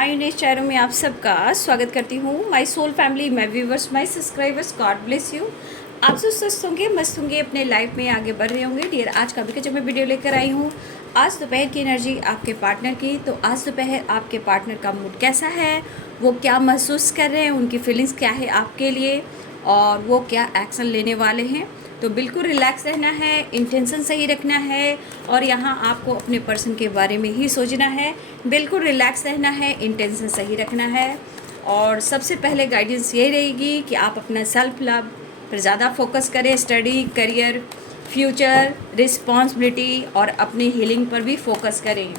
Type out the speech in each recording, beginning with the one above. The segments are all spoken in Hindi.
माय यूनिक चैनल में आप सबका स्वागत करती हूँ। My soul family, my viewers, my subscribers, God bless you. आप सब स्वस्थ होंगे, मस्त होंगे, अपने लाइफ में आगे बढ़ रहे होंगे। डियर, आज का भी जब मैं वीडियो लेकर आई हूँ, आज दोपहर की एनर्जी आपके पार्टनर की। तो आज दोपहर आपके पार्टनर का मूड कैसा है, वो क्या महसूस कर रहे हैं, उनकी फीलिंग्स क्या है आपके लिए, और वो क्या एक्शन लेने वाले हैं। तो बिल्कुल रिलैक्स रहना है, इंटेंशन सही रखना है, और यहाँ आपको अपने पर्सन के बारे में ही सोचना है। बिल्कुल रिलैक्स रहना है, इंटेंशन सही रखना है। और सबसे पहले गाइडेंस ये रहेगी कि आप अपना सेल्फ लव पर ज़्यादा फोकस करें। स्टडी, करियर, फ्यूचर, रिस्पॉन्सिबिलिटी और अपनी हीलिंग पर भी फोकस करें।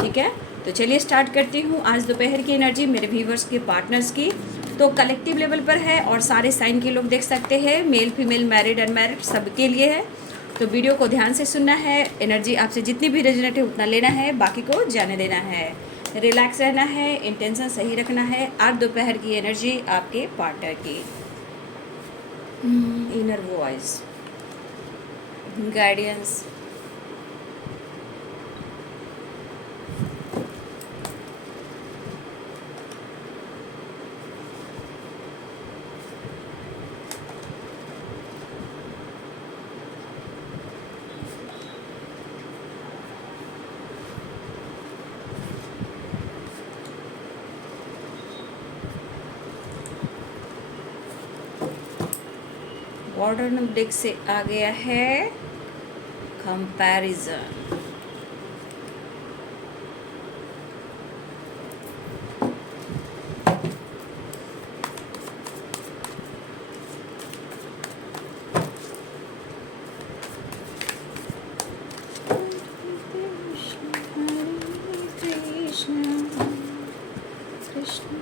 ठीक है, तो चलिए स्टार्ट करती हूँ आज दोपहर की एनर्जी मेरे व्यूवर्स के पार्टनर्स की। तो कलेक्टिव लेवल पर है और सारे साइन के लोग देख सकते हैं, मेल फीमेल, मैरिड अनमैरिड, सबके लिए है। तो वीडियो को ध्यान से सुनना है, एनर्जी आपसे जितनी भी रेजोनेट है उतना लेना है, बाकी को जाने देना है। रिलैक्स रहना है, इंटेंशन सही रखना है। आज दोपहर की एनर्जी आपके पार्टनर की। Inner voice, guidance, border number से आ गया है comparison. Krishna Krishna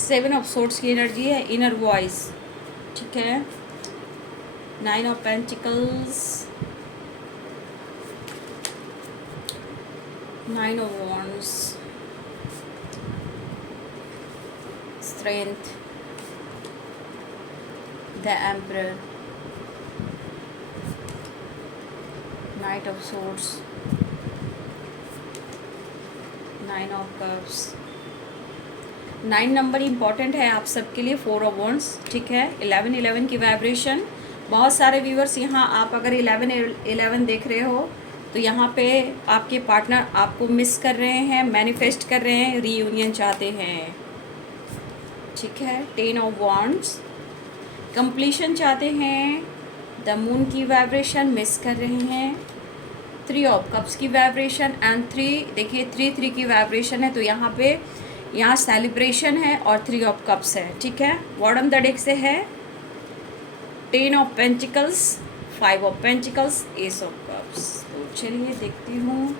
seven of swords की एनर्जी है, इनर वॉइस। ठीक है, nine of pentacles, nine of wands, strength, the emperor, night of swords, nine of cups. 9 number important है आप सबके लिए, 4 ऑफ वॉन्ड्स। ठीक है, 11 की वाइब्रेशन। बहुत सारे व्यूवर्स यहाँ, आप अगर 11 देख रहे हो तो यहाँ पे आपके पार्टनर आपको मिस कर रहे हैं, मैनिफेस्ट कर रहे हैं, रीयूनियन चाहते हैं। ठीक है, 10 ऑफ वॉन्ड्स, कंप्लीशन चाहते हैं। द मून की वाइब्रेशन मिस कर रहे हैं। 3 ऑफ कप्स की वाइब्रेशन एंड 3, देखिए 3 की वाइब्रेशन है, तो यहाँ सेलिब्रेशन है और 3 ऑफ कप्स है। ठीक है, बॉटम द डेक से है 10 of pentacles, 5 of pentacles, ace of cups. तो चलिए देखती हूँ।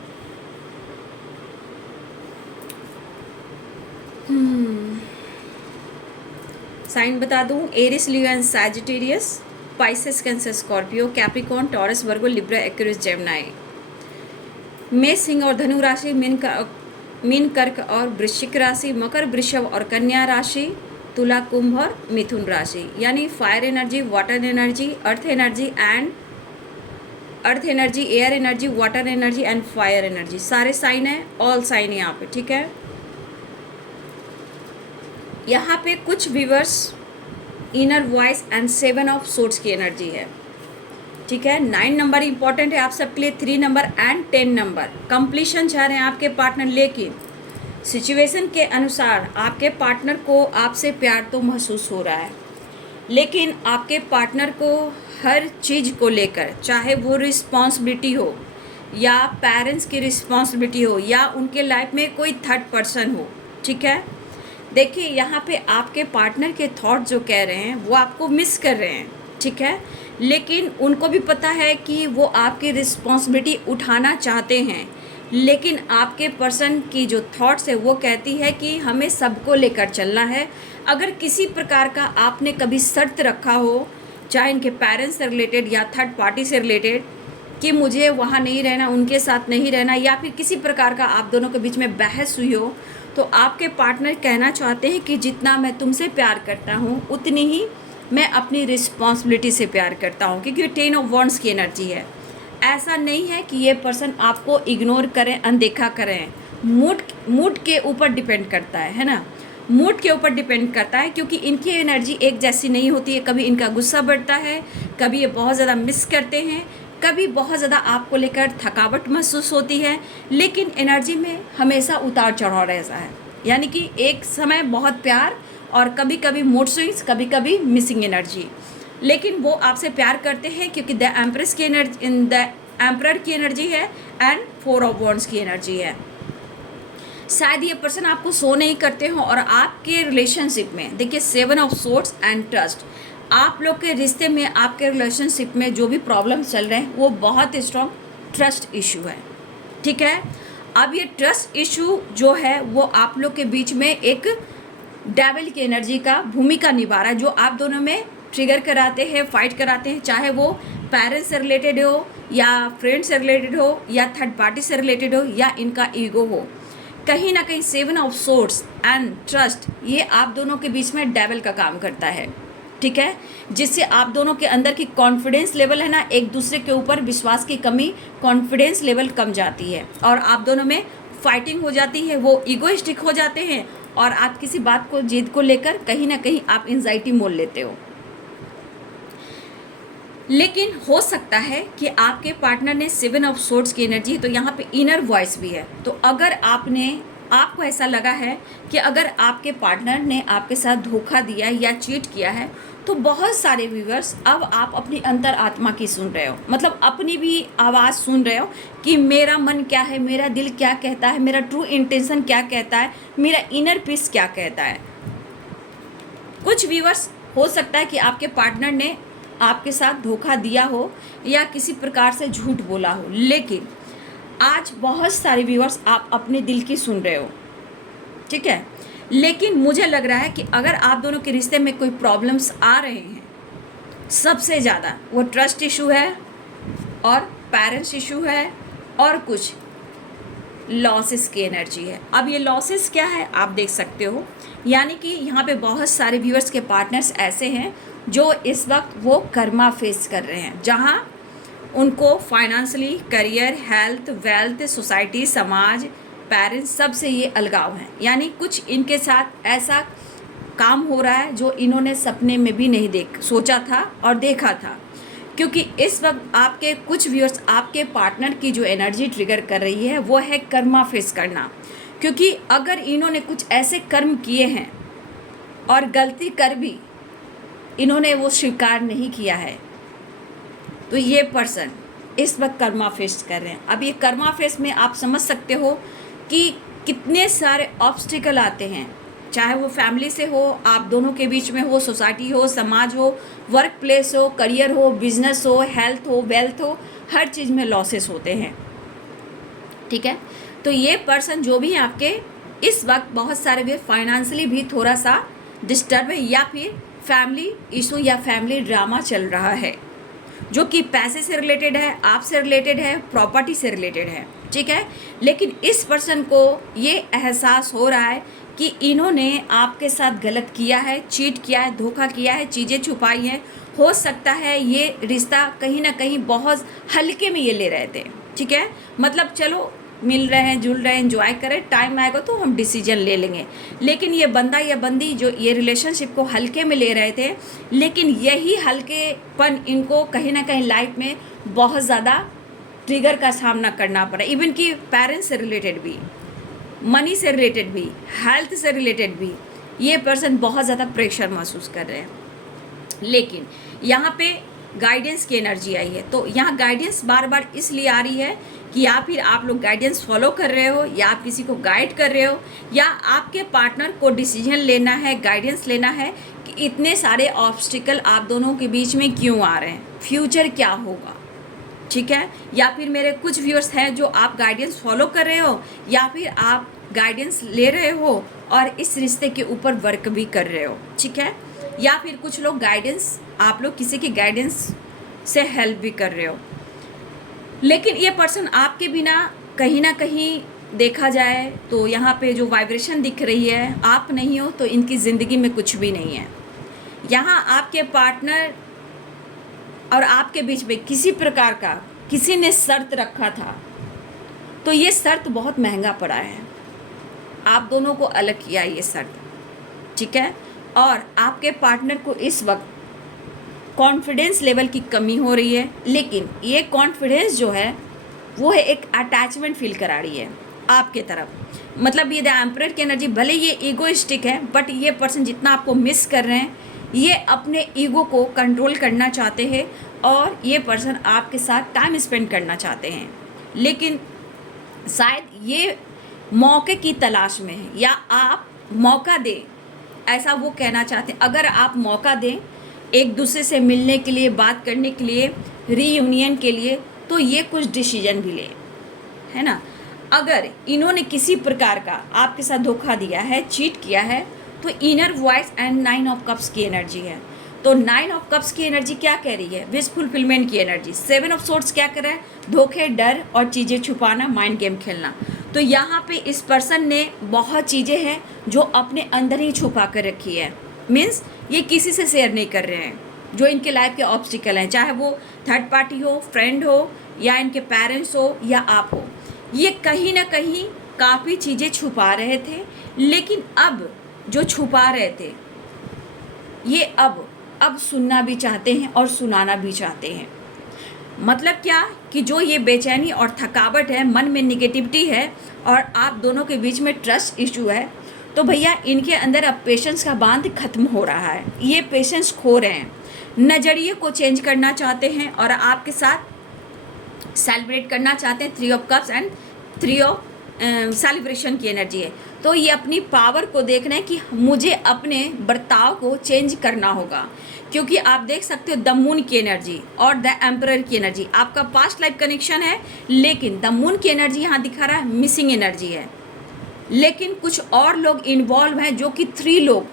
साइन बता दूँ, Aries, Leo and Sagittarius, Pisces, Cancer, Scorpio, Capricorn, Taurus, Virgo, Libra, Aquarius, Gemini. मेष, सिंह और धनु राशि, मीन, कर्क और वृश्चिक राशि, मकर, वृषभ और कन्या राशि, तुला, कुंभ और मिथुन राशि। यानी fire energy, water energy, earth energy, air energy, water energy and fire energy, सारे साइन है, ऑल साइन यहाँ पे। ठीक है, यहाँ पे कुछ viewers inner voice and 7 of swords की एनर्जी है। ठीक है, 9 नंबर इंपॉर्टेंट है आप सबके लिए, 3 नंबर एंड 10 नंबर। कंप्लीशन चाह रहे हैं आपके पार्टनर, लेकिन सिचुएशन के अनुसार आपके पार्टनर को आपसे प्यार तो महसूस हो रहा है, लेकिन आपके पार्टनर को हर चीज़ को लेकर, चाहे वो रिस्पॉन्सिबिलिटी हो या पेरेंट्स की रिस्पॉन्सिबिलिटी हो या उनके लाइफ में कोई थर्ड पर्सन हो। ठीक है, देखिए यहाँ पे आपके पार्टनर के थॉट जो कह रहे हैं वो आपको मिस कर रहे हैं। ठीक है, लेकिन उनको भी पता है कि वो आपकी रिस्पॉन्सिबिलिटी उठाना चाहते हैं, लेकिन आपके पर्सन की जो थॉट्स है वो कहती है कि हमें सबको लेकर चलना है। अगर किसी प्रकार का आपने कभी शर्त रखा हो, चाहे इनके पेरेंट्स से रिलेटेड या थर्ड पार्टी से रिलेटेड, कि मुझे वहाँ नहीं रहना, उनके साथ नहीं रहना, या फिर किसी प्रकार का आप दोनों के बीच में बहस हुई हो, तो आपके पार्टनर कहना चाहते हैं कि जितना मैं तुमसे प्यार करता हूँ उतनी ही मैं अपनी रिस्पॉन्सिबिलिटी से प्यार करता हूँ, क्योंकि 10 ऑफ वॉन्ड्स की एनर्जी है। ऐसा नहीं है कि ये पर्सन आपको इग्नोर करें, अनदेखा करें। मूड के ऊपर डिपेंड करता है ना, मूड के ऊपर डिपेंड करता है, क्योंकि इनकी एनर्जी एक जैसी नहीं होती है। कभी इनका गुस्सा बढ़ता है, कभी ये बहुत ज़्यादा मिस करते हैं, कभी बहुत ज़्यादा आपको लेकर थकावट महसूस होती है, लेकिन एनर्जी में हमेशा उतार चढ़ाव रहता है। यानी कि एक समय बहुत प्यार और कभी कभी मूड स्विंग्स, कभी कभी मिसिंग एनर्जी, लेकिन वो आपसे प्यार करते हैं क्योंकि द एम्प्रेस की एनर्जी, द एम्परर की एनर्जी है एंड 4 ऑफ वॉन्ड्स की एनर्जी है। शायद ये पर्सन आपको शो नहीं करते हो, और आपके रिलेशनशिप में देखिए 7 ऑफ सोर्ड्स एंड ट्रस्ट, आप लोग के रिश्ते में, आपके रिलेशनशिप में जो भी प्रॉब्लम चल रहे हैं वो बहुत स्ट्रॉन्ग ट्रस्ट इशू है। ठीक है, अब ये ट्रस्ट इशू जो है वो आप लोग के बीच में एक डेविल की एनर्जी का भूमिका निभा रहा है, जो आप दोनों में ट्रिगर कराते हैं, फाइट कराते हैं, चाहे वो पेरेंट्स से रिलेटेड हो, या फ्रेंड से रिलेटेड हो, या थर्ड पार्टी से रिलेटेड हो, या इनका ईगो हो। कहीं ना कहीं 7 ऑफ सोर्ड्स एंड ट्रस्ट, ये आप दोनों के बीच में डेविल का काम करता है। ठीक है, जिससे आप दोनों के अंदर की कॉन्फिडेंस लेवल है ना, एक दूसरे के ऊपर विश्वास की कमी, कॉन्फिडेंस लेवल कम जाती है, और आप दोनों में फाइटिंग हो जाती है, वो ईगोइस्टिक हो जाते हैं, और आप किसी बात को, जीत को लेकर कहीं ना कहीं आप एंजाइटी मोल लेते हो। लेकिन हो सकता है कि आपके पार्टनर ने 7 ऑफ सोर्ड्स की एनर्जी है, तो यहाँ पे इनर वॉइस भी है। तो अगर आपको ऐसा लगा है कि अगर आपके पार्टनर ने आपके साथ धोखा दिया है या चीट किया है, तो बहुत सारे व्यूअर्स अब आप अपनी अंतर आत्मा की सुन रहे हो, मतलब अपनी भी आवाज़ सुन रहे हो कि मेरा मन क्या है, मेरा दिल क्या कहता है, मेरा ट्रू इंटेंशन क्या कहता है, मेरा इनर पीस क्या कहता है। कुछ व्यूअर्स हो सकता है कि आपके पार्टनर ने आपके साथ धोखा दिया हो या किसी प्रकार से झूठ बोला हो, लेकिन आज बहुत सारे व्यूअर्स आप अपने दिल की सुन रहे हो। ठीक है, लेकिन मुझे लग रहा है कि अगर आप दोनों के रिश्ते में कोई प्रॉब्लम्स आ रहे हैं, सबसे ज़्यादा वो ट्रस्ट इशू है, और पेरेंट्स इशू है, और कुछ लॉसेस की एनर्जी है। अब ये लॉसेस क्या है आप देख सकते हो, यानी कि यहाँ पे बहुत सारे व्यूअर्स के पार्टनर्स ऐसे हैं जो इस वक्त वो कर्मा फेस कर रहे हैं, जहाँ उनको financially, career, health, wealth, society, समाज, पेरेंट्स, सबसे ये अलगाव हैं। यानी कुछ इनके साथ ऐसा काम हो रहा है जो इन्होंने सपने में भी नहीं सोचा था और देखा था, क्योंकि इस वक्त आपके कुछ व्यूअर्स, आपके पार्टनर की जो एनर्जी ट्रिगर कर रही है वो है कर्मा फेस करना। क्योंकि अगर इन्होंने कुछ ऐसे कर्म किए हैं और गलती कर भी इन्होंने वो स्वीकार नहीं किया है, तो ये पर्सन इस वक्त कर्मा फेस कर रहे हैं। अब ये कर्मा फेस में आप समझ सकते हो कि कितने सारे ऑब्स्टिकल आते हैं, चाहे वो फैमिली से हो, आप दोनों के बीच में हो, सोसाइटी हो, समाज हो, वर्क प्लेस हो, करियर हो, बिजनेस हो, हेल्थ हो, वेल्थ हो, हर चीज़ में लॉसेस होते हैं। ठीक है, तो ये पर्सन जो भी है आपके, इस वक्त बहुत सारे भी फाइनेंशियली भी थोड़ा सा डिस्टर्ब है, या फिर फैमिली इशू या फैमिली ड्रामा चल रहा है, जो कि पैसे से रिलेटेड है, आपसे रिलेटेड है, प्रॉपर्टी से रिलेटेड है। ठीक है, लेकिन इस पर्सन को ये एहसास हो रहा है कि इन्होंने आपके साथ गलत किया है, चीट किया है, धोखा किया है, चीज़ें छुपाई हैं। हो सकता है ये रिश्ता कहीं ना कहीं बहुत हल्के में ये ले रहे थे। ठीक है, मतलब चलो मिल रहे हैं, जुल रहे हैं, एंजॉय करें, टाइम आएगा तो हम डिसीजन ले लेंगे। लेकिन ये बंदा या बंदी जो ये रिलेशनशिप को हल्के में ले रहे थे, लेकिन यही हल्केपन इनको कहीं ना कहीं लाइफ में बहुत ज़्यादा ट्रिगर का सामना करना पड़ा। इवन कि पेरेंट्स से रिलेटेड भी, मनी से रिलेटेड भी, हेल्थ से रिलेटेड भी ये पर्सन बहुत ज़्यादा प्रेशर महसूस कर रहे हैं। लेकिन यहाँ पे गाइडेंस की एनर्जी आई है, तो यहाँ गाइडेंस बार बार इसलिए आ रही है कि या फिर आप लोग गाइडेंस फॉलो कर रहे हो, या आप किसी को गाइड कर रहे हो, या आपके पार्टनर को डिसीजन लेना है, गाइडेंस लेना है कि इतने सारे ऑब्स्टिकल आप दोनों के बीच में क्यों आ रहे हैं, फ्यूचर क्या होगा। ठीक है, या फिर मेरे कुछ व्यूअर्स हैं जो आप गाइडेंस फॉलो कर रहे हो, या फिर आप गाइडेंस ले रहे हो और इस रिश्ते के ऊपर वर्क भी कर रहे हो। ठीक है, या फिर कुछ लोग गाइडेंस, आप लोग किसी की गाइडेंस से हेल्प भी कर रहे हो। लेकिन ये पर्सन आपके बिना कहीं ना कहीं देखा जाए तो यहाँ पे जो वाइब्रेशन दिख रही है, आप नहीं हो तो इनकी ज़िंदगी में कुछ भी नहीं है। यहाँ आपके पार्टनर और आपके बीच में किसी प्रकार का किसी ने शर्त रखा था, तो ये शर्त बहुत महंगा पड़ा है। आप दोनों को अलग किया ये शर्त, ठीक है। और आपके पार्टनर को इस वक्त कॉन्फिडेंस लेवल की कमी हो रही है, लेकिन ये कॉन्फिडेंस जो है वो है एक अटैचमेंट फील करा रही है आपके तरफ। मतलब ये द एम्परर की एनर्जी, भले ये ईगोइस्टिक है, बट ये पर्सन जितना आपको मिस कर रहे हैं, ये अपने ईगो को कंट्रोल करना चाहते हैं और ये पर्सन आपके साथ टाइम स्पेंड करना चाहते हैं, लेकिन शायद ये मौके की तलाश में है, या आप मौका दें, ऐसा वो कहना चाहते हैं। अगर आप मौका दें एक दूसरे से मिलने के लिए, बात करने के लिए, रीयूनियन के लिए, तो ये कुछ डिसीजन भी ले, है ना। अगर इन्होंने किसी प्रकार का आपके साथ धोखा दिया है, चीट किया है, तो inner voice and 9 of cups की एनर्जी है। तो 9 ऑफ कप्स की एनर्जी क्या कह रही है? विश फुलफिलमेंट की एनर्जी। 7 ऑफ सोर्ट्स क्या कर रहा है? धोखे, डर और चीज़ें छुपाना, माइंड गेम खेलना। तो यहाँ पे इस पर्सन ने बहुत चीज़ें हैं जो अपने अंदर ही छुपा कर रखी है। मीन्स ये किसी से शेयर नहीं कर रहे हैं, जो इनके लाइफ के ऑब्स्टिकल हैं, चाहे वो थर्ड पार्टी हो, फ्रेंड हो, या इनके पेरेंट्स हो, या आप हो। ये कहीं ना कहीं काफ़ी चीज़ें छुपा रहे थे, लेकिन अब जो छुपा रहे थे ये अब सुनना भी चाहते हैं और सुनाना भी चाहते हैं। मतलब क्या कि जो ये बेचैनी और थकावट है, मन में निगेटिविटी है और आप दोनों के बीच में ट्रस्ट इशू है, तो भैया इनके अंदर अब पेशेंस का बांध खत्म हो रहा है। ये पेशेंस खो रहे हैं, नज़रिए को चेंज करना चाहते हैं और आपके साथ सेलिब्रेट करना चाहते हैं। 3 of cups and 3 of celebration की एनर्जी है। तो ये अपनी पावर को देख रहे हैं कि मुझे अपने बर्ताव को चेंज करना होगा, क्योंकि आप देख सकते हो द मून की एनर्जी और द एम्परर की एनर्जी। आपका पास्ट लाइफ कनेक्शन है, लेकिन द मून की एनर्जी यहाँ दिखा रहा है मिसिंग एनर्जी है, लेकिन कुछ और लोग इन्वॉल्व हैं, जो कि 3 लोग,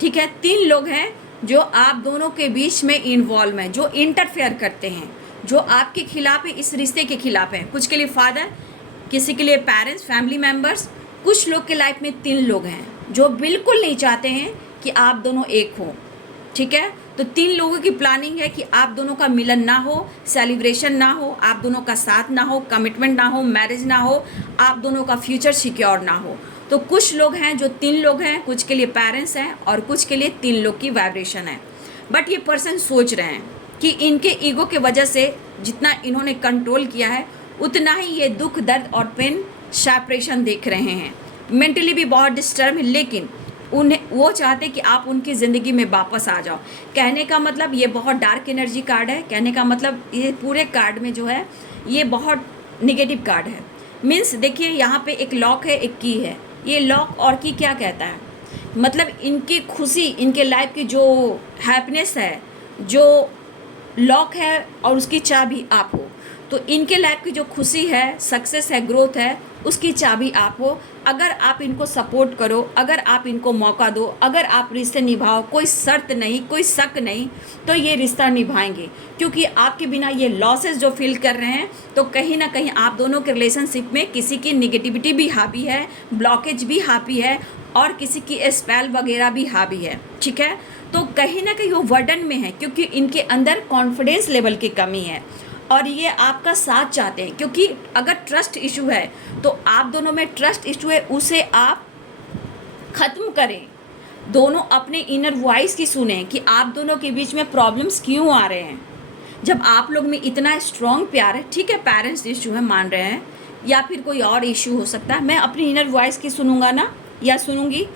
ठीक है, 3 लोग हैं जो आप दोनों के बीच में इन्वॉल्व हैं, जो इंटरफेयर करते हैं, जो आपके खिलाफ है, इस रिश्ते के खिलाफ है। कुछ के लिए फादर, किसी के लिए पेरेंट्स, फैमिली मेम्बर्स। कुछ लोग के लाइफ में 3 लोग हैं जो बिल्कुल नहीं चाहते हैं कि आप दोनों एक हो, ठीक है। तो 3 लोगों की प्लानिंग है कि आप दोनों का मिलन ना हो, सेलिब्रेशन ना हो, आप दोनों का साथ ना हो, कमिटमेंट ना हो, मैरिज ना हो, आप दोनों का फ्यूचर सिक्योर ना हो। तो कुछ लोग हैं जो 3 लोग हैं, कुछ के लिए पेरेंट्स हैं और कुछ के लिए 3 लोग की वाइब्रेशन है। बट ये पर्सन सोच रहे हैं कि इनके ईगो के वजह से जितना इन्होंने कंट्रोल किया है, उतना ही ये दुख, दर्द और पेन, सेपरेशन देख रहे हैं। मेंटली भी बहुत डिस्टर्ब है, लेकिन उन्हें वो चाहते कि आप उनकी ज़िंदगी में वापस आ जाओ। कहने का मतलब ये बहुत डार्क एनर्जी कार्ड है। कहने का मतलब ये पूरे कार्ड में जो है ये बहुत निगेटिव कार्ड है। मीन्स देखिए यहाँ पे एक लॉक है, एक की है। ये लॉक और की क्या कहता है? मतलब इनकी खुशी, इनके लाइफ की जो हैप्पीनेस है, जो लॉक है और उसकी चाबी आप हो। तो इनके लाइफ की जो खुशी है, सक्सेस है, ग्रोथ है, उसकी चाबी आप हो। अगर आप इनको सपोर्ट करो, अगर आप इनको मौका दो, अगर आप रिश्ते निभाओ, कोई शर्त नहीं, कोई शक नहीं, तो ये रिश्ता निभाएंगे। क्योंकि आपके बिना ये लॉसेस जो फील कर रहे हैं, तो कहीं ना कहीं आप दोनों के रिलेशनशिप में किसी की निगेटिविटी भी हावी है, ब्लॉकेज भी हावी है और किसी की स्पेल वगैरह भी हावी है, ठीक है। तो कहीं ना कहीं वो वर्डन में है, क्योंकि इनके अंदर कॉन्फिडेंस लेवल की कमी है और ये आपका साथ चाहते हैं। क्योंकि अगर ट्रस्ट इशू है तो आप दोनों में ट्रस्ट इशू है, उसे आप ख़त्म करें। दोनों अपने इनर वॉइस की सुने कि आप दोनों के बीच में प्रॉब्लम्स क्यों आ रहे हैं। जब आप लोग में इतना स्ट्रॉन्ग प्यार है, ठीक है, पेरेंट्स इशू है मान रहे हैं, या फिर कोई और इशू हो सकता है, मैं अपनी इनर वॉइस की सुनूंगा ना, या सुनूंगी,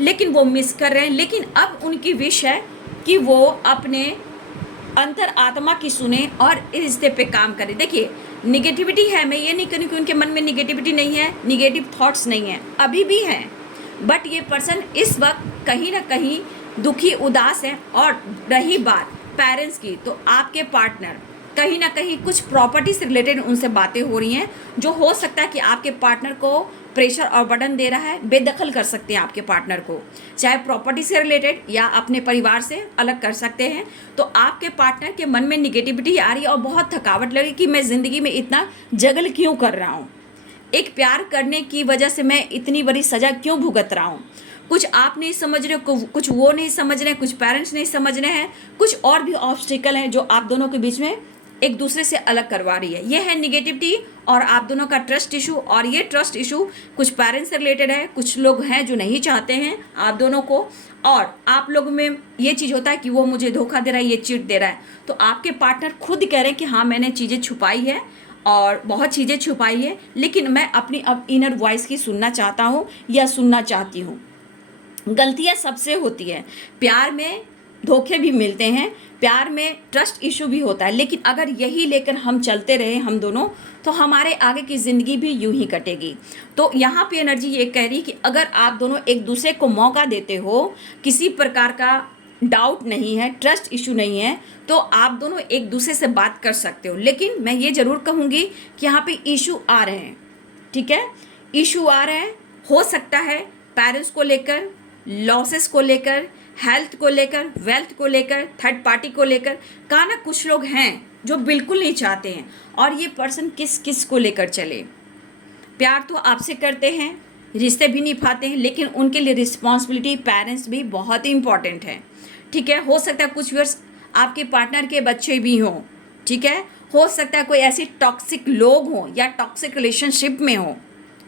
लेकिन वो मिस कर रहे हैं। लेकिन अब उनकी विश है कि वो अपने अंतर आत्मा की सुने और इस रिश्ते पे काम करें। देखिए निगेटिविटी है, मैं ये नहीं करूँ कि उनके मन में निगेटिविटी नहीं है, निगेटिव थॉट्स नहीं है, अभी भी हैं, बट ये पर्सन इस वक्त कहीं ना कहीं दुखी, उदास है। और रही बात पेरेंट्स की, तो आपके पार्टनर कहीं ना कहीं कुछ प्रॉपर्टी से रिलेटेड उनसे बातें हो रही हैं, जो हो सकता है कि आपके पार्टनर को प्रेशर और बर्डन दे रहा है। बेदखल कर सकते हैं आपके पार्टनर को, चाहे प्रॉपर्टी से रिलेटेड या अपने परिवार से अलग कर सकते हैं। तो आपके पार्टनर के मन में निगेटिविटी आ रही है और बहुत थकावट लगी कि मैं ज़िंदगी में इतना जगल क्यों कर रहा हूँ, एक प्यार करने की वजह से मैं इतनी बड़ी सज़ा क्यों भुगत रहा हूँ। कुछ आप नहीं समझ रहे, कुछ वो नहीं समझ रहे, कुछ पेरेंट्स नहीं समझ रहे हैं, कुछ और भी ऑब्स्टिकल हैं जो आप दोनों के बीच में एक दूसरे से अलग करवा रही है। ये है निगेटिविटी और आप दोनों का ट्रस्ट इशू। और ये ट्रस्ट इशू कुछ पेरेंट्स से रिलेटेड है, कुछ लोग हैं जो नहीं चाहते हैं आप दोनों को, और आप लोग में ये चीज़ होता है कि वो मुझे धोखा दे रहा है, ये चीट दे रहा है। तो आपके पार्टनर खुद कह रहे हैं कि हाँ मैंने चीज़ें छुपाई है और बहुत चीज़ें छुपाई है, लेकिन मैं अपनी अब इनर वॉइस की सुनना चाहता हूँ या सुनना चाहती हूँ। गलतियाँ सबसे होती है, प्यार में धोखे भी मिलते हैं, प्यार में ट्रस्ट इशू भी होता है, लेकिन अगर यही लेकर हम चलते रहे हम दोनों, तो हमारे आगे की ज़िंदगी भी यूं ही कटेगी। तो यहाँ पे एनर्जी ये कह रही कि अगर आप दोनों एक दूसरे को मौका देते हो, किसी प्रकार का डाउट नहीं है, ट्रस्ट इशू नहीं है, तो आप दोनों एक दूसरे से बात कर सकते हो। लेकिन मैं ये ज़रूर कहूँगी कि यहाँ पे इशू आ रहे हैं, ठीक है, इशू आ रहे हैं। हो सकता है पेरेंट्स को लेकर, लॉसेस को लेकर, हेल्थ को लेकर, वेल्थ को लेकर, थर्ड पार्टी को लेकर, कहा ना कुछ लोग हैं जो बिल्कुल नहीं चाहते हैं और ये पर्सन किस किस को लेकर चले। प्यार तो आपसे करते हैं, रिश्ते भी निभाते हैं, लेकिन उनके लिए रिस्पॉन्सिबिलिटी पेरेंट्स भी बहुत ही इंपॉर्टेंट है, ठीक है। हो सकता है कुछ व्यूअर्स आपके पार्टनर के बच्चे भी हों, ठीक है, हो सकता है कोई ऐसी टॉक्सिक लोग हों या टॉक्सिक रिलेशनशिप में हों,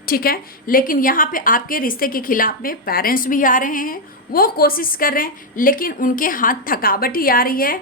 ठीक है, लेकिन यहाँ पे आपके रिश्ते के खिलाफ में पेरेंट्स भी आ रहे हैं, वो कोशिश कर रहे हैं, लेकिन उनके हाथ थकावट ही आ रही है,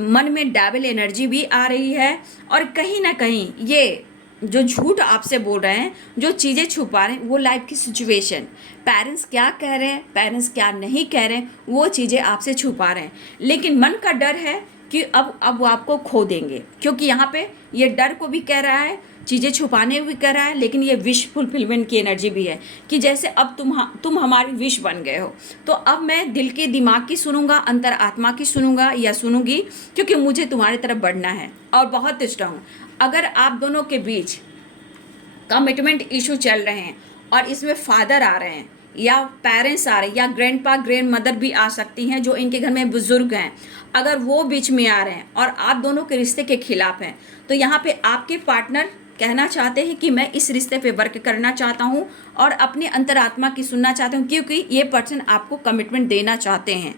मन में डेविल एनर्जी भी आ रही है, और कहीं ना कहीं ये जो झूठ आपसे बोल रहे हैं, जो चीज़ें छुपा रहे हैं, वो लाइफ की सिचुएशन, पेरेंट्स क्या कह रहे हैं, पेरेंट्स क्या नहीं कह रहे हैं, वो चीज़ें आपसे छुपा रहे हैं। लेकिन मन का डर है कि अब वो आपको खो देंगे, क्योंकि यहाँ पे ये डर को भी कह रहा है, चीज़ें छुपाने भी कर रहा है, लेकिन ये विश फुलफिलमेंट की एनर्जी भी है कि जैसे अब तुम हमारी विश बन गए हो, तो अब मैं दिल के दिमाग की सुनूंगा, अंतर आत्मा की सुनूंगा या सुनूंगी, क्योंकि मुझे तुम्हारी तरफ बढ़ना है और बहुत स्ट्रांग। अगर आप दोनों के बीच कमिटमेंट इशू चल रहे हैं और इसमें फादर आ रहे हैं या पेरेंट्स आ रहे हैं या ग्रैंडपा ग्रैंड मदर भी आ सकती हैं, जो इनके घर में बुजुर्ग हैं, अगर वो बीच में आ रहे हैं और आप दोनों के रिश्ते के खिलाफ हैं, तो यहाँ पे आपके पार्टनर कहना चाहते हैं कि मैं इस रिश्ते पे वर्क करना चाहता हूँ और अपने अंतरात्मा की सुनना चाहता हूँ, क्योंकि ये पर्सन आपको कमिटमेंट देना चाहते हैं।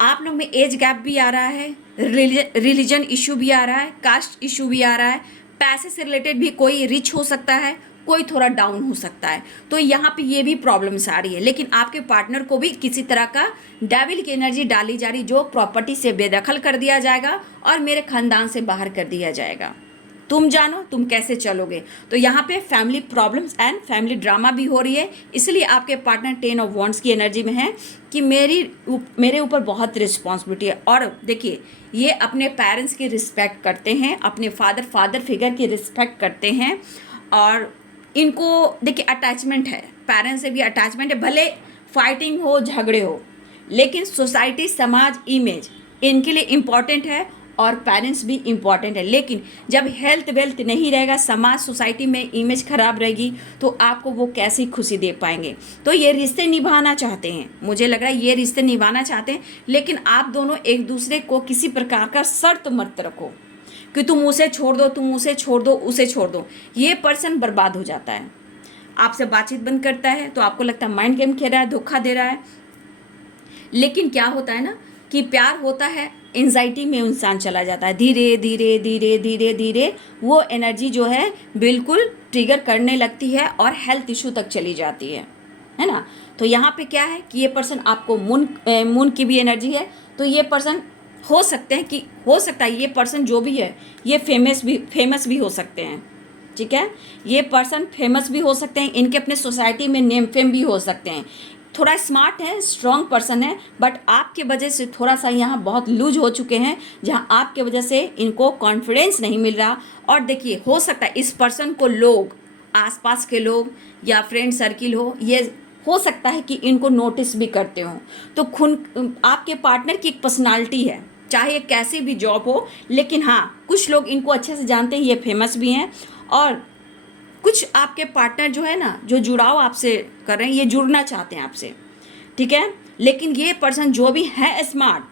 आप लोग में एज गैप भी आ रहा है, रिलीजन इशू भी आ रहा है, कास्ट इशू भी आ रहा है, पैसे से रिलेटेड भी कोई रिच हो सकता है, कोई थोड़ा डाउन हो सकता है। तो यहाँ पे ये भी प्रॉब्लम्स आ रही है, लेकिन आपके पार्टनर को भी किसी तरह का डेविल की एनर्जी डाली जा रही, जो प्रॉपर्टी से बेदखल कर दिया जाएगा और मेरे खानदान से बाहर कर दिया जाएगा, तुम जानो तुम कैसे चलोगे। तो यहाँ पे family problems and family drama भी हो रही है, इसलिए आपके पार्टनर 10 ऑफ वॉन्ड्स की एनर्जी में है कि मेरे ऊपर बहुत रिस्पॉन्सिबिलिटी है। और देखिए, ये अपने पेरेंट्स की रिस्पेक्ट करते हैं, अपने फादर फिगर की रिस्पेक्ट करते हैं, और इनको देखिए अटैचमेंट है, पेरेंट्स से भी अटैचमेंट है, भले फाइटिंग हो, झगड़े हो, लेकिन सोसाइटी, समाज, इमेज इनके लिए इम्पॉर्टेंट है और पेरेंट्स भी इम्पॉर्टेंट है। लेकिन जब हेल्थ वेल्थ नहीं रहेगा, समाज सोसाइटी में इमेज खराब रहेगी, तो आपको वो कैसी खुशी दे पाएंगे। तो ये रिश्ते निभाना चाहते हैं, मुझे लग रहा है ये रिश्ते निभाना चाहते हैं, लेकिन आप दोनों एक दूसरे को किसी प्रकार का शर्त मत रखो कि तुम उसे छोड़ दो, तुम उसे छोड़ दो, उसे छोड़ दो। ये पर्सन बर्बाद हो जाता है, आपसे बातचीत बंद करता है, तो आपको लगता है माइंड गेम खेल रहा है, धोखा दे रहा है। लेकिन क्या होता है ना कि प्यार होता है, एंजाइटी में इंसान चला जाता है, धीरे धीरे धीरे धीरे धीरे वो एनर्जी जो है बिल्कुल ट्रिगर करने लगती है और हेल्थ इशू तक चली जाती है ना। तो यहाँ पे क्या है कि ये पर्सन आपको मून की भी एनर्जी है, तो ये पर्सन हो सकते हैं कि हो सकता है ये पर्सन जो भी है ये फेमस भी हो सकते हैं, ठीक है, ये पर्सन फेमस भी हो सकते हैं, इनके अपने सोसाइटी में नेम फेम भी हो सकते हैं, थोड़ा स्मार्ट है, स्ट्रॉन्ग पर्सन है, बट आपके वजह से थोड़ा सा यहाँ बहुत लूज हो चुके हैं, जहाँ आपके वजह से इनको कॉन्फिडेंस नहीं मिल रहा। और देखिए, हो सकता है इस पर्सन को लोग, आसपास के लोग या फ्रेंड सर्किल हो, ये हो सकता है कि इनको नोटिस भी करते हो। तो आपके पार्टनर की एक पर्सनालिटी है, चाहे कैसी भी जॉब हो। लेकिन हाँ, कुछ लोग इनको अच्छे से जानते हैं, ये फेमस भी हैं। और कुछ आपके पार्टनर जो है ना, जो जुड़ाव आपसे कर रहे हैं, ये जुड़ना चाहते हैं आपसे, ठीक है। लेकिन ये पर्सन जो भी है स्मार्ट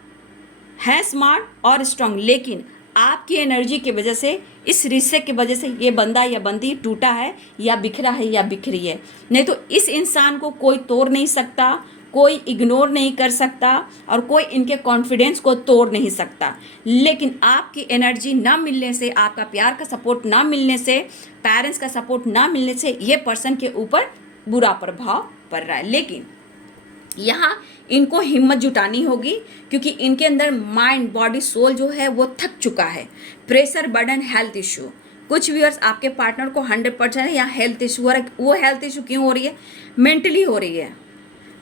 और स्ट्रांग, लेकिन आपकी एनर्जी की वजह से, इस रिश्ते की वजह से ये बंदा या बंदी टूटा है या बिखरा है या बिखरी है। नहीं तो इस इंसान को कोई तोड़ नहीं सकता, कोई इग्नोर नहीं कर सकता और कोई इनके कॉन्फिडेंस को तोड़ नहीं सकता। लेकिन आपकी एनर्जी ना मिलने से, आपका प्यार का सपोर्ट ना मिलने से, पेरेंट्स का सपोर्ट ना मिलने से ये पर्सन के ऊपर बुरा प्रभाव पड़ रहा है। लेकिन यहाँ इनको हिम्मत जुटानी होगी, क्योंकि इनके अंदर माइंड, बॉडी, सोल जो है वो थक चुका है। Pressure, burden, health issue. कुछ व्यूअर्स आपके पार्टनर को 100% या हेल्थ इशू हो रहा है। वो हेल्थ इशू क्यों हो रही है? मेंटली हो रही है,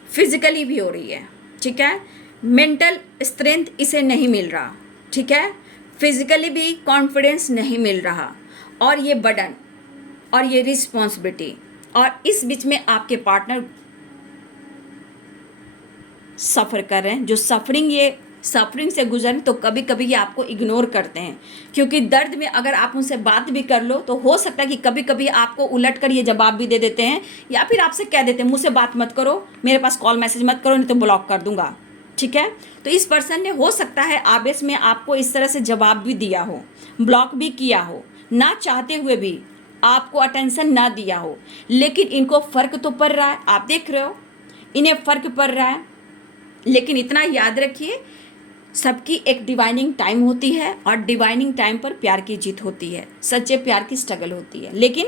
फिजिकली भी हो रही है, ठीक है। मेंटल स्ट्रेंथ इसे नहीं मिल रहा, ठीक है। फिजिकली भी कॉन्फिडेंस नहीं मिल रहा, और ये बर्डन और ये रिस्पॉन्सिबिलिटी, और इस बीच में आपके पार्टनर सफ़र कर रहे हैं। जो सफरिंग से गुजरें तो कभी कभी ये आपको इग्नोर करते हैं, क्योंकि दर्द में अगर आप उनसे बात भी कर लो तो हो सकता है कि कभी कभी आपको उलट कर ये जवाब भी दे देते हैं, या फिर आपसे कह देते हैं मुझसे बात मत करो, मेरे पास कॉल मैसेज मत करो, नहीं तो ब्लॉक कर दूंगा, ठीक है। तो इस पर्सन ने हो सकता है आवेश में आपको इस तरह से जवाब भी दिया हो, ब्लॉक भी किया हो, ना चाहते हुए भी आपको अटेंशन ना दिया हो। लेकिन इनको फ़र्क तो पड़ रहा है, आप देख रहे हो, इन्हें फ़र्क पड़ रहा है। लेकिन इतना याद रखिए, सबकी एक डिवाइनिंग टाइम होती है, और डिवाइनिंग टाइम पर प्यार की जीत होती है, सच्चे प्यार की स्ट्रगल होती है। लेकिन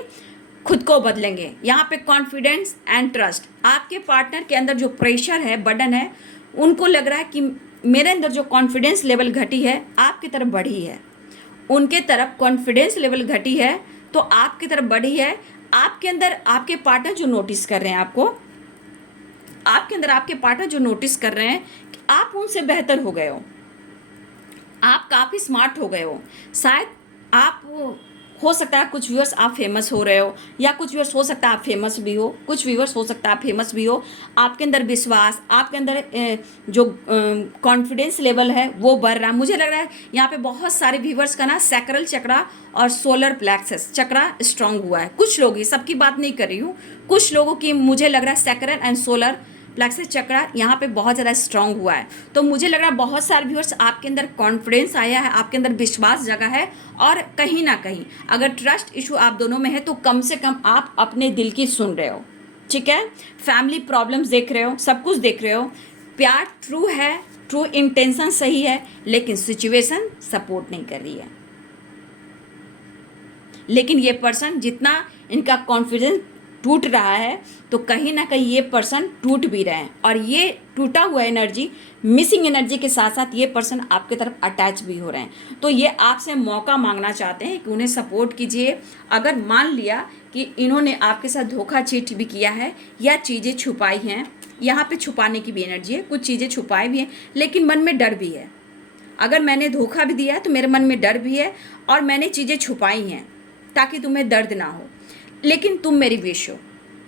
खुद को बदलेंगे। यहाँ पे कॉन्फिडेंस एंड ट्रस्ट। आपके पार्टनर के अंदर जो प्रेशर है, बर्डन है, उनको लग रहा है कि मेरे अंदर जो कॉन्फिडेंस लेवल घटी है, आपकी तरफ बढ़ी है। उनके तरफ कॉन्फिडेंस लेवल घटी है तो आपकी तरफ बढ़ी है। आपके अंदर आपके पार्टनर जो नोटिस कर रहे हैं आपको, आपके अंदर आपके पार्टनर जो नोटिस कर रहे हैं कि आप उनसे बेहतर हो गए हो, आप काफ़ी स्मार्ट हो गए हो। शायद आप, हो सकता है कुछ व्यूअर्स आप फेमस हो रहे हो, या कुछ व्यूअर्स हो सकता है आप फेमस भी हो, कुछ व्यूअर्स हो सकता है आप फेमस भी हो। आपके अंदर विश्वास, आपके अंदर जो कॉन्फिडेंस लेवल है वो बढ़ रहा है। मुझे लग रहा है यहाँ पे बहुत सारे व्यूअर्स का ना सैक्रल चक्रा और सोलर प्लेक्सस चक्रा स्ट्रांग हुआ है। कुछ लोग ही, सबकी बात नहीं कर रही हूँ, कुछ लोगों की मुझे लग रहा है सैक्रल एंड सोलर प्लेक्सस चक्रा यहाँ पे बहुत ज़्यादा स्ट्रांग हुआ है। तो मुझे लग रहा है बहुत सारे व्यूअर्स आपके अंदर कॉन्फिडेंस आया है, आपके अंदर विश्वास जगा है, और कहीं ना कहीं अगर ट्रस्ट इशू आप दोनों में है तो कम से कम आप अपने दिल की सुन रहे हो, ठीक है। फैमिली प्रॉब्लम्स देख रहे हो, सब कुछ देख रहे हो। प्यार ट्रू है, ट्रू इंटेंशन सही है, लेकिन सिचुएशन सपोर्ट नहीं कर रही है। लेकिन ये पर्सन, जितना इनका कॉन्फिडेंस टूट रहा है, तो कहीं ना कहीं ये पर्सन टूट भी रहे हैं, और ये टूटा हुआ एनर्जी, मिसिंग एनर्जी के साथ साथ ये पर्सन आपके तरफ अटैच भी हो रहे हैं। तो ये आपसे मौका मांगना चाहते हैं कि उन्हें सपोर्ट कीजिए। अगर मान लिया कि इन्होंने आपके साथ धोखा चीट भी किया है या चीज़ें छुपाई हैं, यहाँ पे छुपाने की भी एनर्जी है, कुछ चीज़ें छुपाई भी हैं, लेकिन मन में डर भी है। अगर मैंने धोखा भी दिया है तो मेरे मन में डर भी है, और मैंने चीज़ें छुपाई हैं ताकि तुम्हें दर्द ना हो, लेकिन तुम मेरी विश हो,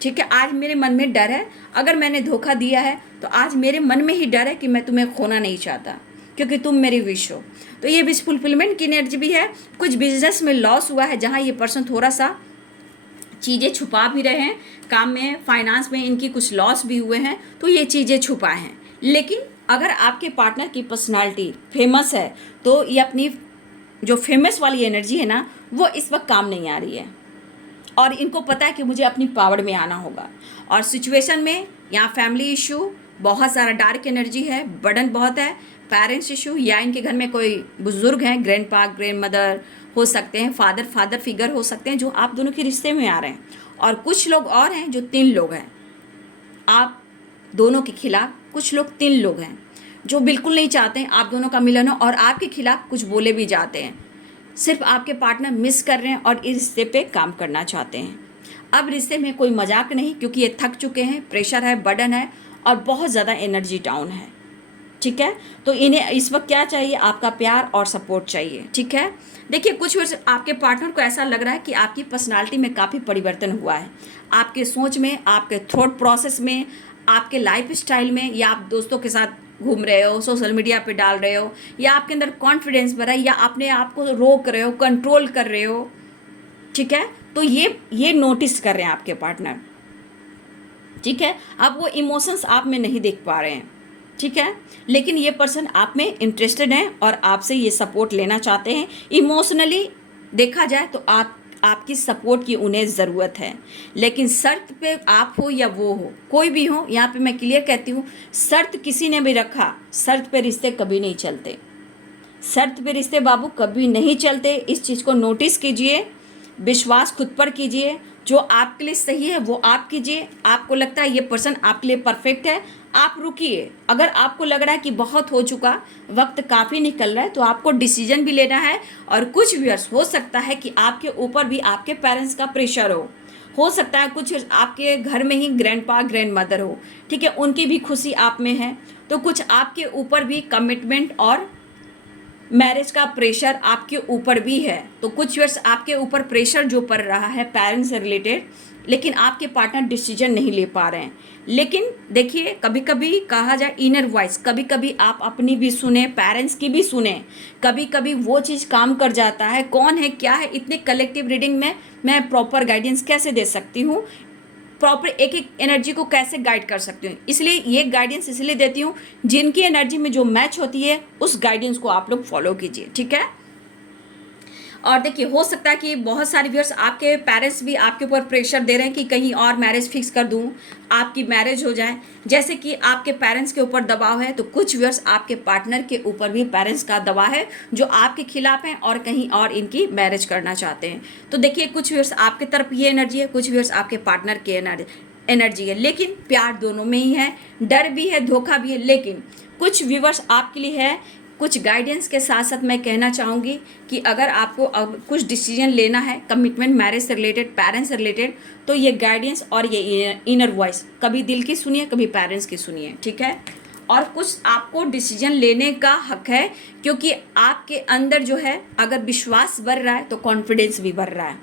ठीक है। आज मेरे मन में डर है, अगर मैंने धोखा दिया है तो आज मेरे मन में ही डर है कि मैं तुम्हें खोना नहीं चाहता, क्योंकि तुम मेरी विश हो। तो ये विश फुलफिलमेंट की एनर्जी भी है। कुछ बिजनेस में लॉस हुआ है, जहाँ ये पर्सन थोड़ा सा चीज़ें छुपा भी रहे हैं, काम में, फाइनेंस में इनकी कुछ लॉस भी हुए हैं, तो ये चीज़ें छुपाए हैं। लेकिन अगर आपके पार्टनर की पर्सनालिटी फेमस है तो ये अपनी जो फेमस वाली एनर्जी है ना, वो इस वक्त काम नहीं आ रही है, और इनको पता है कि मुझे अपनी पावर में आना होगा। और सिचुएशन में यहाँ फैमिली इशू, बहुत सारा डार्क एनर्जी है, बर्डन बहुत है, पेरेंट्स इशू, या इनके घर में कोई बुजुर्ग हैं, ग्रैंड पा, ग्रैंड मदर हो सकते हैं, फादर फिगर हो सकते हैं, जो आप दोनों के रिश्ते में आ रहे हैं। और कुछ लोग और हैं जो 3 लोग हैं आप दोनों के खिलाफ, कुछ लोग 3 लोग हैं जो बिल्कुल नहीं चाहते हैं आप दोनों का मिलन हो, और आपके खिलाफ कुछ बोले भी जाते हैं। सिर्फ आपके पार्टनर मिस कर रहे हैं और इस रिश्ते पे काम करना चाहते हैं। अब रिश्ते में कोई मजाक नहीं, क्योंकि ये थक चुके हैं, प्रेशर है, बर्डन है, और बहुत ज़्यादा एनर्जी डाउन है, ठीक है। तो इन्हें इस वक्त क्या चाहिए? आपका प्यार और सपोर्ट चाहिए, ठीक है। देखिए, कुछ वर्ष आपके पार्टनर को ऐसा लग रहा है कि आपकी पर्सनालिटी में काफ़ी परिवर्तन हुआ है, आपके सोच में, आपके थॉट प्रोसेस में, आपके लाइफ स्टाइल में, या आप दोस्तों के साथ घूम रहे हो, सोशल मीडिया पे डाल रहे हो, या आपके अंदर कॉन्फिडेंस बढ़ा, या अपने आप को रोक रहे हो, कंट्रोल कर रहे हो, ठीक है, तो ये नोटिस कर रहे हैं आपके पार्टनर, ठीक है। अब वो इमोशंस आप में नहीं देख पा रहे हैं, ठीक है, लेकिन ये पर्सन आप में इंटरेस्टेड है और आपसे ये सपोर्ट लेना चाहते हैं। इमोशनली देखा जाए तो आपकी सपोर्ट की उन्हें ज़रूरत है, लेकिन शर्त पे आप हो या वो हो, कोई भी हो, यहाँ पे मैं क्लियर कहती हूँ, शर्त किसी ने भी रखा, शर्त पे रिश्ते कभी नहीं चलते, शर्त पे रिश्ते बाबू कभी नहीं चलते। इस चीज़ को नोटिस कीजिए, विश्वास खुद पर कीजिए, जो आपके लिए सही है वो आप कीजिए। आपको लगता है ये पर्सन आपके लिए परफेक्ट है, आप रुकिए। अगर आपको लग रहा है कि बहुत हो चुका, वक्त काफ़ी निकल रहा है, तो आपको डिसीजन भी लेना है। और कुछ व्यूअर्स हो सकता है कि आपके ऊपर भी आपके पेरेंट्स का प्रेशर हो सकता है कुछ आपके घर में ही ग्रैंडपा ग्रैंड मदर हो, ठीक है, उनकी भी खुशी आप में है, तो कुछ आपके ऊपर भी कमिटमेंट और मैरिज का प्रेशर आपके ऊपर भी है। तो कुछ वर्ष आपके ऊपर प्रेशर जो पड़ रहा है पेरेंट्स से रिलेटेड, लेकिन आपके पार्टनर डिसीजन नहीं ले पा रहे हैं। लेकिन देखिए, कभी कभी कहा जाए इनर वॉइस, कभी कभी आप अपनी भी सुने, पेरेंट्स की भी सुने, कभी कभी वो चीज़ काम कर जाता है। कौन है क्या है, इतने कलेक्टिव रीडिंग में मैं प्रॉपर गाइडेंस कैसे दे सकती हूँ, प्रॉपर एक एक एनर्जी को कैसे गाइड कर सकती हूँ। इसलिए ये गाइडेंस इसलिए देती हूँ, जिनकी एनर्जी में जो मैच होती है उस गाइडेंस को आप लोग फॉलो कीजिए, ठीक है। और देखिए, हो सकता है कि बहुत सारे व्यूअर्स, आपके पेरेंट्स भी आपके ऊपर प्रेशर दे रहे हैं कि कहीं और मैरिज फिक्स कर दूं, आपकी मैरिज हो जाए, जैसे कि आपके पेरेंट्स के ऊपर दबाव है, तो कुछ व्यूअर्स आपके पार्टनर के ऊपर भी पेरेंट्स का दबाव है, जो आपके खिलाफ हैं और कहीं और इनकी मैरिज करना चाहते हैं। तो देखिए, कुछ व्यूअर्स आपके तरफ ये एनर्जी है, कुछ व्यूअर्स आपके पार्टनर की एनर्जी है, लेकिन प्यार दोनों में ही है, डर भी है, धोखा भी है। लेकिन कुछ व्यूअर्स आपके लिए है, कुछ गाइडेंस के साथ साथ मैं कहना चाहूँगी कि अगर आपको अब कुछ डिसीजन लेना है कमिटमेंट, मैरिज से रिलेटेड, पेरेंट्स से रिलेटेड, तो ये गाइडेंस और ये इनर वॉइस कभी दिल की सुनिए, कभी पेरेंट्स की सुनिए, ठीक है। और कुछ आपको डिसीजन लेने का हक है, क्योंकि आपके अंदर जो है, अगर विश्वास बढ़ रहा है तो कॉन्फिडेंस भी बढ़ रहा है।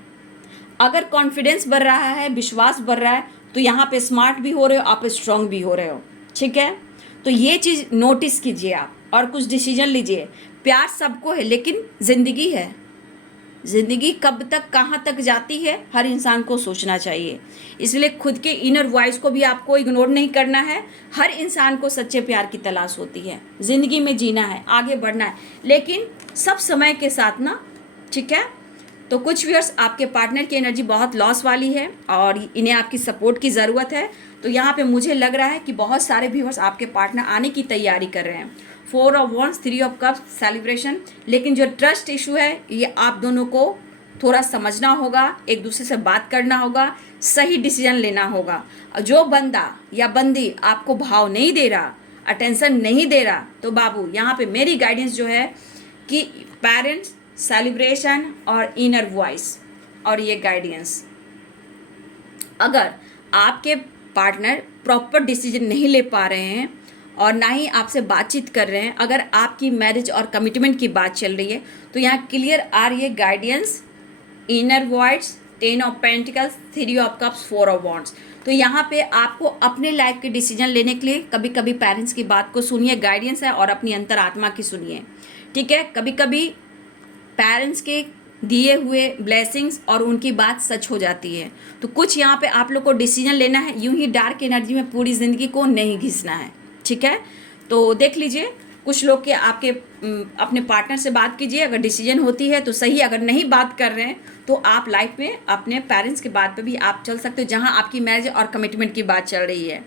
अगर कॉन्फिडेंस बढ़ रहा है, विश्वास बढ़ रहा है, तो यहाँ पे स्मार्ट भी हो रहे हो, आप स्ट्रांग भी हो रहे हो, ठीक है। तो ये चीज़ नोटिस कीजिए आप और कुछ डिसीजन लीजिए। प्यार सबको है, लेकिन ज़िंदगी है, ज़िंदगी कब तक कहाँ तक जाती है, हर इंसान को सोचना चाहिए। इसलिए खुद के इनर वॉइस को भी आपको इग्नोर नहीं करना है। हर इंसान को सच्चे प्यार की तलाश होती है, ज़िंदगी में जीना है, आगे बढ़ना है, लेकिन सब समय के साथ ना, ठीक है। तो कुछ व्यूअर्स आपके पार्टनर की एनर्जी बहुत लॉस वाली है और इन्हें आपकी सपोर्ट की ज़रूरत है। तो यहाँ पे मुझे लग रहा है कि बहुत सारे व्यूअर्स आपके पार्टनर आने की तैयारी कर रहे हैं। 4 of wands, 3 of cups, celebration. लेकिन जो ट्रस्ट इशू है, ये आप दोनों को थोड़ा समझना होगा, एक दूसरे से बात करना होगा, सही डिसीजन लेना होगा। जो बंदा या बंदी आपको भाव नहीं दे रहा, अटेंशन नहीं दे रहा, तो बाबू यहाँ पे मेरी गाइडेंस जो है कि पेरेंट्स, सेलिब्रेशन और इनर वॉइस और ये गाइडेंस, अगर आपके पार्टनर प्रॉपर डिसीजन नहीं ले पा रहे हैं और ना ही आपसे बातचीत कर रहे हैं, अगर आपकी मैरिज और कमिटमेंट की बात चल रही है, तो यहाँ क्लियर आ रही है guidance, inner voice, 10 of pentacles, 3 of cups, 4 of wands. तो यहाँ पे आपको अपने लाइफ के डिसीजन लेने के लिए कभी कभी पेरेंट्स की बात को सुनिए, गाइडेंस है, और अपनी अंतरात्मा की सुनिए, ठीक है। कभी कभी पेरेंट्स के दिए हुए ब्लेसिंग्स और उनकी बात सच हो जाती है। तो कुछ यहाँ पे आप लोग को डिसीजन लेना है, यूं ही डार्क एनर्जी में पूरी ज़िंदगी को नहीं घिसना है, ठीक है। तो देख लीजिए, कुछ लोग के आपके अपने पार्टनर से बात कीजिए, अगर डिसीजन होती है तो सही, अगर नहीं बात कर रहे हैं तो आप लाइफ में अपने पेरेंट्स की बात पे भी आप चल सकते हो, जहाँ आपकी मैरिज और कमिटमेंट की बात चल रही है।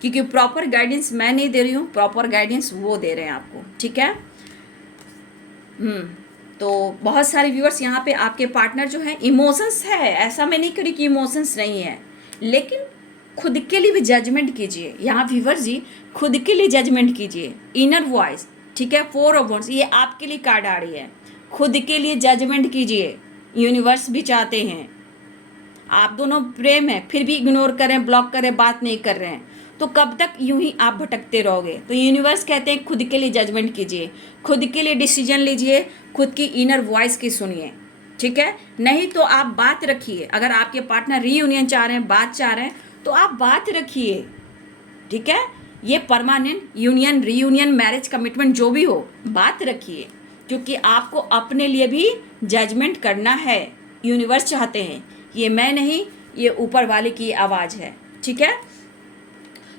क्योंकि प्रॉपर गाइडेंस मैं नहीं दे रही हूँ, प्रॉपर गाइडेंस वो दे रहे हैं आपको, ठीक है। तो बहुत सारे व्यूअर्स यहाँ पे आपके पार्टनर जो है, इमोशंस है, ऐसा मैं नहीं करी कि इमोशंस नहीं है, लेकिन खुद के लिए भी जजमेंट कीजिए। यहाँ व्यूअर्स जी, खुद के लिए जजमेंट कीजिए। इनर वॉइस, ठीक है, 4 ऑफ वॉन्ड्स, ये आपके लिए कार्ड आ रही है। खुद के लिए जजमेंट कीजिए, यूनिवर्स भी चाहते हैं, आप दोनों प्रेम है, फिर भी इग्नोर करें, ब्लॉक करें, बात नहीं कर रहे हैं, तो कब तक यूं ही आप भटकते रहोगे। तो यूनिवर्स कहते हैं खुद के लिए जजमेंट कीजिए, खुद के लिए डिसीजन लीजिए, खुद की इनर वॉइस की सुनिए, ठीक है। नहीं तो आप बात रखिए, अगर आपके पार्टनर रीयूनियन चाह रहे हैं, बात चाह रहे हैं, तो आप बात रखिए, ठीक है। ये permanent union, reunion, marriage, commitment जो भी हो, बात रखिए, क्योंकि आपको अपने लिए भी जजमेंट करना है। यूनिवर्स चाहते हैं, ये मैं नहीं, ये ऊपर वाले की आवाज़ है, ठीक है।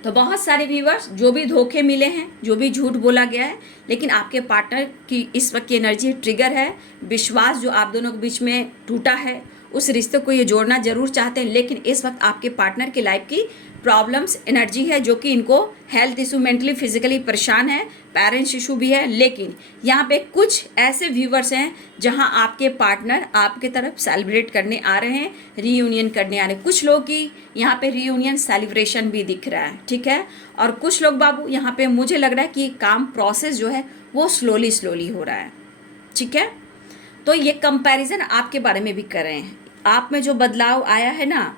तो बहुत सारे व्यूवर्स जो भी धोखे मिले हैं, जो भी झूठ बोला गया है, लेकिन आपके पार्टनर की इस वक्त की एनर्जी ट्रिगर है, विश्वास जो आप दोनों के बीच में टूटा है, उस रिश्ते को ये जोड़ना जरूर चाहते हैं, लेकिन इस वक्त आपके पार्टनर की लाइफ की प्रॉब्लम्स एनर्जी है, जो कि इनको हेल्थ इशू, मेंटली फिजिकली परेशान है, पेरेंट्स इशू भी है। लेकिन यहाँ पे कुछ ऐसे व्यूवर्स हैं जहाँ आपके पार्टनर आपके तरफ सेलिब्रेट करने आ रहे हैं, रीयूनियन करने आ रहे हैं। कुछ लोग की यहाँ पे रीयूनियन सेलिब्रेशन भी दिख रहा है, ठीक है। और कुछ लोग बाबू यहाँ पे मुझे लग रहा है कि काम प्रोसेस जो है वो स्लोली हो रहा है, ठीक है। तो ये कंपैरिजन आपके बारे में भी कर रहे हैं। आप में जो बदलाव आया है ना,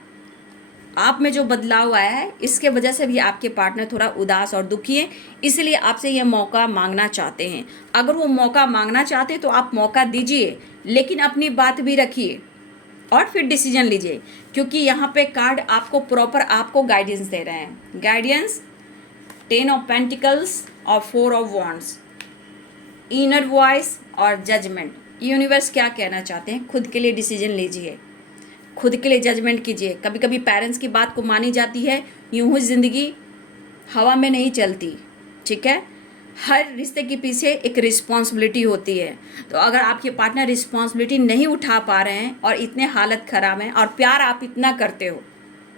आप में जो बदलाव आया है, इसके वजह से भी आपके पार्टनर थोड़ा उदास और दुखी है, इसलिए आपसे ये मौका मांगना चाहते हैं। अगर वो मौका मांगना चाहते हैं तो आप मौका दीजिए, लेकिन अपनी बात भी रखिए और फिर डिसीजन लीजिए, क्योंकि यहाँ पे कार्ड आपको प्रॉपर आपको गाइडेंस दे रहे हैं। गाइडेंस 10 ऑफ पेंटिकल्स और 4 ऑफ वॉन्ड्स, इनर वॉइस और जजमेंट। यूनिवर्स क्या कहना चाहते हैं, खुद के लिए डिसीजन लीजिए, खुद के लिए जजमेंट कीजिए। कभी कभी पेरेंट्स की बात को मानी जाती है, यूं ही ज़िंदगी हवा में नहीं चलती, ठीक है। हर रिश्ते के पीछे एक रिस्पॉन्सिबिलिटी होती है। तो अगर आपके पार्टनर रिस्पॉन्सिबिलिटी नहीं उठा पा रहे हैं और इतने हालत ख़राब है और प्यार आप इतना करते हो,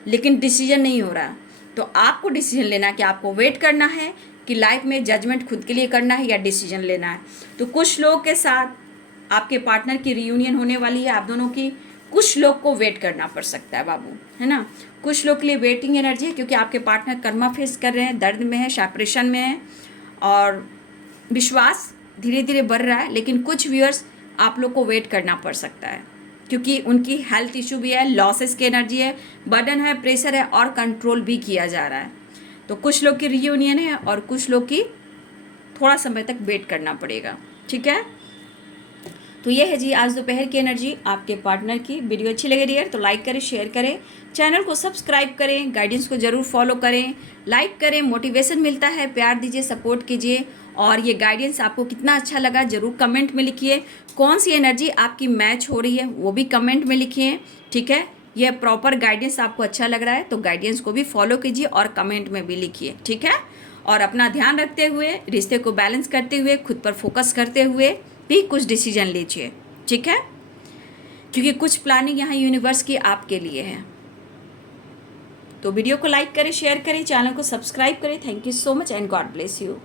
लेकिन डिसीजन नहीं हो रहा, तो आपको डिसीजन लेना कि आपको वेट करना है कि लाइफ में जजमेंट खुद के लिए करना है या डिसीजन लेना है। तो कुछ लोग के साथ आपके पार्टनर की रियूनियन होने वाली है आप दोनों की, कुछ लोग को वेट करना पड़ सकता है बाबू, है ना। कुछ लोग के लिए वेटिंग एनर्जी है, क्योंकि आपके पार्टनर कर्मा फेस कर रहे हैं, दर्द में है, सेपरेशन में है, और विश्वास धीरे धीरे बढ़ रहा है। लेकिन कुछ व्यूअर्स आप लोग को वेट करना पड़ सकता है, क्योंकि उनकी हेल्थ इशू भी है, लॉसेस की एनर्जी है, बर्डन है, प्रेशर है, और कंट्रोल भी किया जा रहा है। तो कुछ लोग की रियूनियन है और कुछ लोग की थोड़ा समय तक वेट करना पड़ेगा, ठीक है। तो ये है जी आज दोपहर की एनर्जी आपके पार्टनर की। वीडियो अच्छी लगे डियर तो लाइक करें, शेयर करें, चैनल को सब्सक्राइब करें, गाइडेंस को ज़रूर फॉलो करें, लाइक करें, मोटिवेशन मिलता है, प्यार दीजिए, सपोर्ट कीजिए। और ये गाइडेंस आपको कितना अच्छा लगा ज़रूर कमेंट में लिखिए। कौन सी एनर्जी आपकी मैच हो रही है वो भी कमेंट में लिखिए, ठीक है। यह प्रॉपर गाइडेंस आपको अच्छा लग रहा है तो गाइडेंस को भी फॉलो कीजिए और कमेंट में भी लिखिए, ठीक है। और अपना ध्यान रखते हुए, रिश्ते को बैलेंस करते हुए, खुद पर फोकस करते हुए भी कुछ डिसीजन लीजिए, ठीक है, क्योंकि कुछ प्लानिंग यहाँ यूनिवर्स की आपके लिए है। तो वीडियो को लाइक करें, शेयर करें, चैनल को सब्सक्राइब करें। Thank you so much and God bless you.